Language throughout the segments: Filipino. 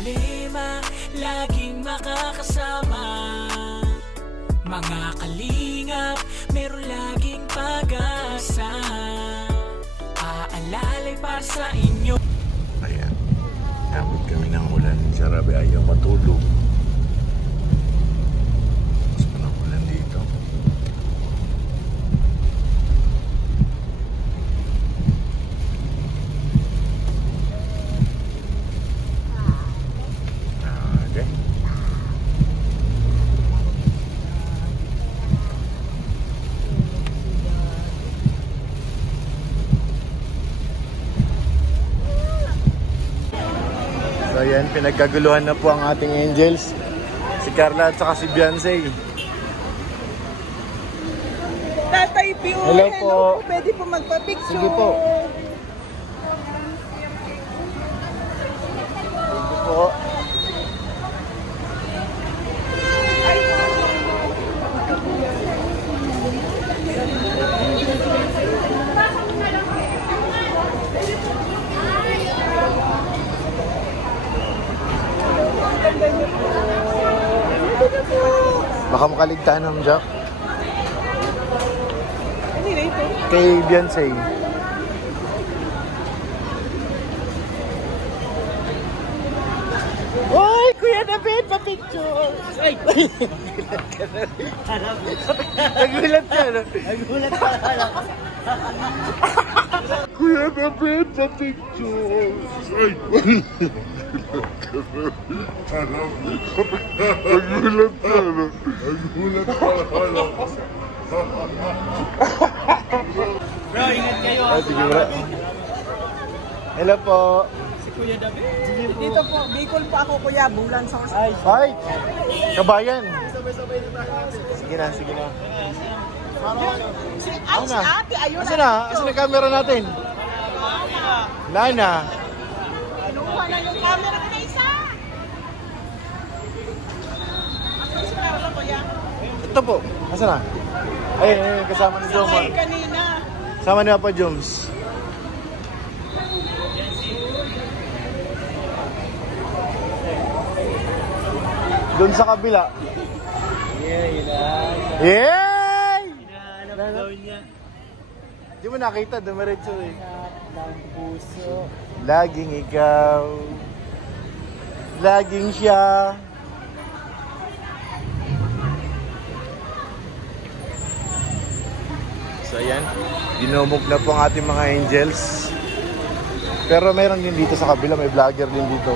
problema, laging makakasama. Mga kalingap, meron laging pag-asa. Aalalay para sa inyo. Ayan, abot kami ng ulan. Si Rabi ayaw matulog. Mas pa ng ulan dito. Okay. So yan, pinagkaguluhan na po ang ating angels. Si Carla at saka si Beyonce. Tatay Pio, hello po. Pwede po magpa-picture. Sige po. Sige po. Baka makaligtaan ng Jack. Kanina ito. Kay Beyonce. Oy, Kuya David, pa-picture! Ay! Nagulat ka, no? Nagulat ka na. Kuya David, pa-picture! Ay! Nagulat ka, no? Nagulat ka, Bro, ingat kayo. Ay, sige bro. Hello po. Si Kuya David. Sige po. Dito po, Bicol po ako kuya, Bulan Source. Ay, Ay! Kabayan! sabay-sabay na tayo. Sige na, sige na. Si Ano na? ate, ayun Asa na? Asa na camera natin? Nana. Kinuha na yung camera ko na isa. Asan si Carla kuya? Ito po. Asa na? Ayun, ayun, kasama ni Joma. Ay, kanina. Kasama ni Papa Joms. Doon sa kabila. Yay! Hinahanap daw niya. Di mo nakita, dumiretso eh. Ng puso. Laging ikaw. Laging siya. So ayan, dinumog na po ang ating mga angels. Pero mayroon din dito sa kabila, may vlogger din dito.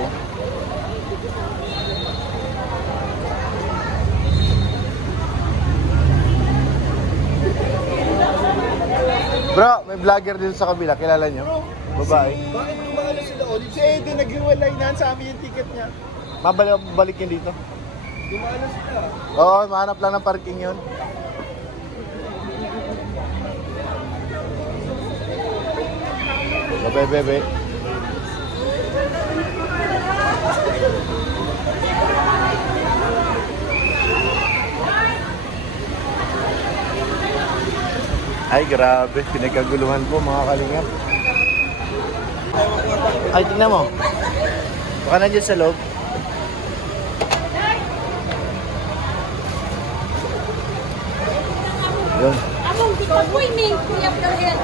Bro, may vlogger din sa kabila, kilala nyo? Babae. Bakit kumahalo sila Olive? Si Eddie naghiwalay na sa amin yung ticket niya. Mabalik yun dito. Kumahalo sila. Oo, mahanap lang ng parking yun. Bebe. Ay, grabe. Pinagkaguluhan po mga kalingap. Ay, tingnan mo. Baka na dyan sa loob. Yun. Among gikapoy ni Kuya Florel.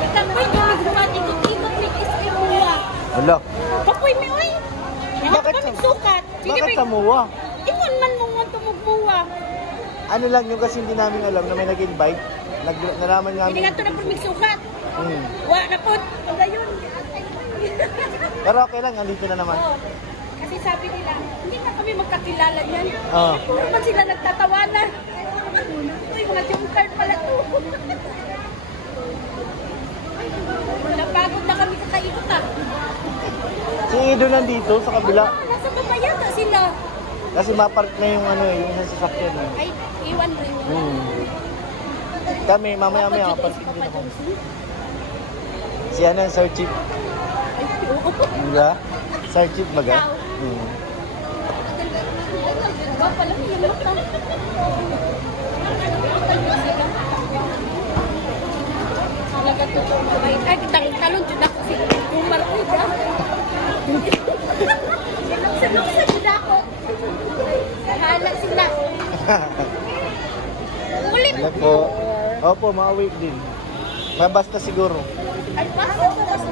Gikapoy ni magbuhat ikot-ikot ni Esquimua. Wala. Kapoy mi oy. Bakit Bakit sa- sukat? Bakit sa muwa? Ikon man mo nga tumugbuwa. Ano lang yung kasi hindi namin alam na may nag-invite. Nalaman nga Hindi nga to na po sukat. Hmm. Wa na po. Ang gayon. Pero okay lang, andito na naman. Oo. Kasi sabi nila, hindi na kami magkakilala niyan. Oo. Puro man sila nagtatawanan. Uy, mga jump card pala to. Napagod na kami kakaikot ah. Si Edo nandito sa kabila. Nasa baba yata sila. Kasi mapark na yung ano yung sa sasakyan. Ay, iwan rin. Kami, mamaya-maya, parking din ako. Si ano, Sir Chief. Diba? Sir Chief baga? Ay, talon dyan ako si Umar ko. Sila Ulit. Wala po. Opo, mauwi din. Mabasta siguro. Ay, basta lang.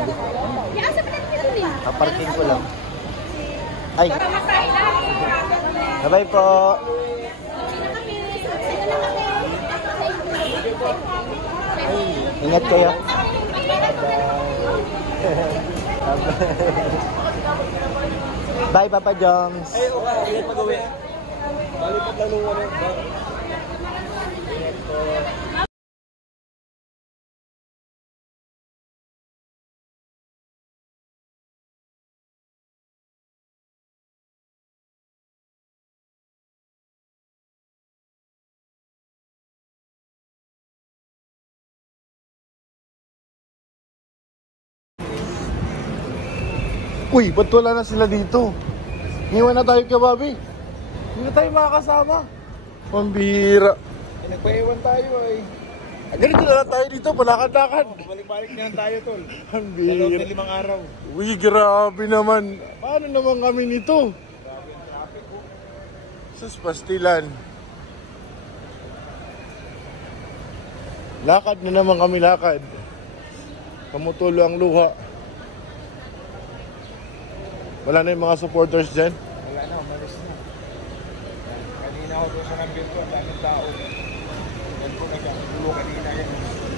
Yan, sa pinag dito din. Kaparking ko lang. Ay, Masahe lang. bye-bye po. Ingat kayo. Bye, Papa Jones. Ay, okay. Ingat pag-uwi. Balipat lang nung ano. Uy, ba't wala na sila dito? Iwan na tayo kay Bobby. Hindi na tayo makakasama. Pambihira. Nagpaiwan tayo ay. Ganito na lang tayo dito, palakad-lakad. Balik-balik na lang tayo, tol. Ang Dalawang bihira. na 5 araw. Uy, grabe naman. Paano naman kami nito? Sus, pastilan. Lakad na naman kami, lakad. Kamutulo ang luha. Wala na yung mga supporters dyan. Wala na, umalis na. Kanina ako doon sa number ko, ang daming tao. Yan po nagkagulo kanina yan.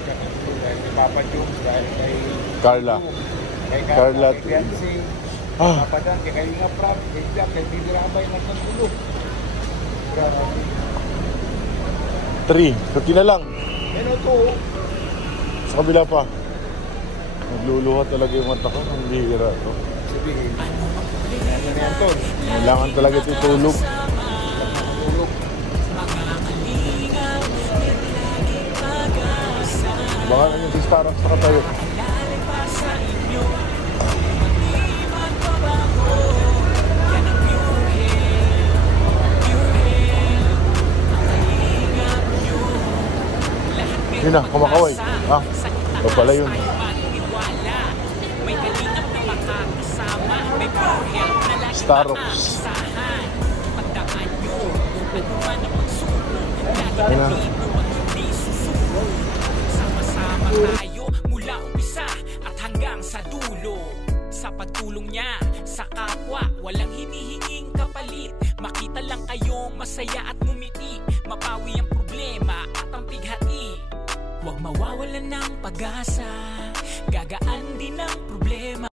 Dahil kay Papa Jones, dahil kay Carla. Kay Carla. kay Fiancé, Ah. Papa Dan, kay Kalinga Prab, kay Jack, kay Bibi Rabay, nagkagulo. Grabe. 3. Pati na lang. Pero ito, Sa kabila pa. Nagluluha talaga yung mata ko. Ang bihira to. sabihin, ano na yan, tol? Kailangan talaga tutulog. Baka na yung Starbucks na tayo. Yun na, kumakaway. Ah, ito pala yun. May kalingap na makakasama, may pure health na lagi Starbucks. maasahan. Pagdaan nyo, ano man ang pagsulong, lagi Ayun na. na dito ang hindi susulong. Sama-sama tayo mula umpisa at hanggang sa dulo. Sa pagtulong niya sa kapwa, walang hinihinging kapalit. Makita lang kayong masaya at ngumiti, mapawi ang problema at ang pighati. Huwag mawawalan ng pag-asa, gagaan din ang